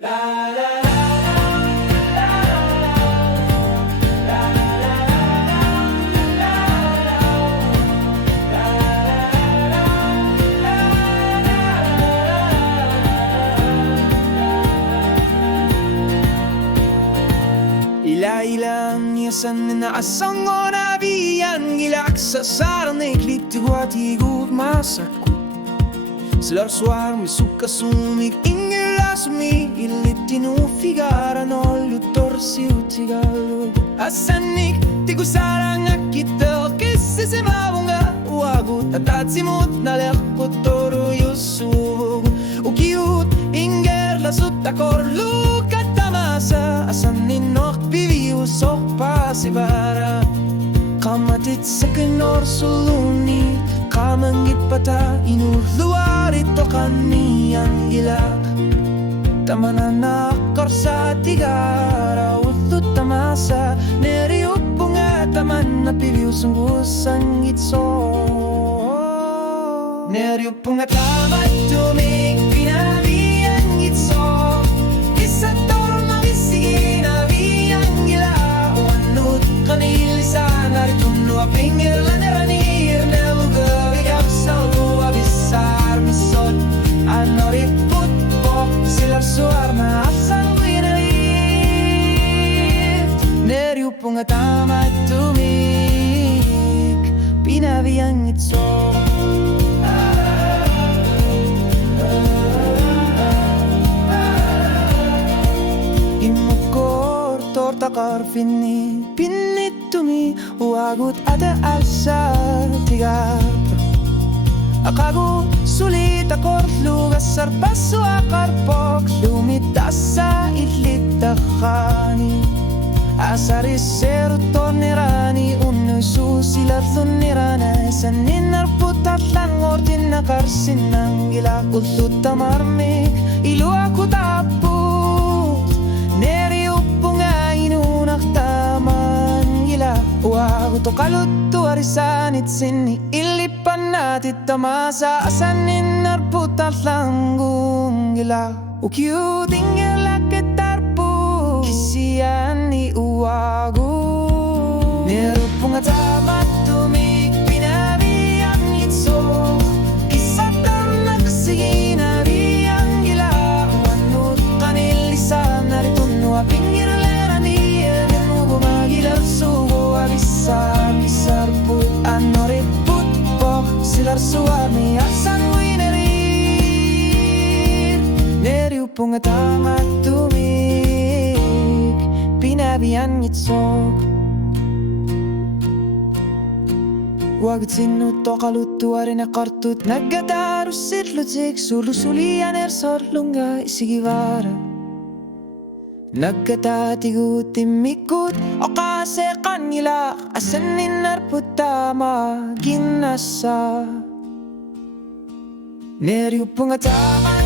Ilang yasan na asango na biyan Gilak sa sarang iklitigwa tigur masaku Selar suar mi suka sumik ingila sumi Ilitinu figara no lutor si utigalu Asanik tigu sarang akita Kisi se mabunga uagu Tatatsimut na lekut toru yusug Ukiut inger la sutakor lukat tamasa Asanin nok biviu sopa si bara Kamatit sa kenor suluni Kamangit pata inuluar ito kaniyang ilak Tamana korsa tigara utut tamasa Neriupo nga taman na pibiu sungguh sangit so Neriupo nga taman tumig pinabiyang itso Isa tol magisigi na biyang ila Wanut kanilisa narituno apingir laneranir Neluga bigap salvo abisar misot Anoriput po silar suar na asang winalit Neriupo nga tamat tumig pinabiyang itso Takar fini pinitumi uagut ada asa tiga Akagu sulit akor lugas sarpaso akarpok lumitas sa itlit takani Asaris seruton nirani unoy susilat nirana Sanin arputat lang ordin na karsin ng gila Utlut tamarmik ilu aku taput Neriupo nga inunak taman gila Uwago to kaluto arisan itsin Ilipan natin tamasa Asanin arputat lang gila Ukyuting gila ketarpo Kisiyan ni uwago Neriupo nga tamat tumig pinabiyang itso Isa tanak sige na biyang gila Wanut kanilisan narituno apingir leranir Nugo magilar sugo abisar Bisar put anoriput po Silar suar ni asan winerir Neriupo nga tamat tumig pinabiyang itso Wagut sinuto kalutuari na kartut Nagadaru sitlutik Sulusulian sorlunga isigivara Nagkatatigut-imikut O kasi kanila Asanin arputama ginasa Neriupo nga tama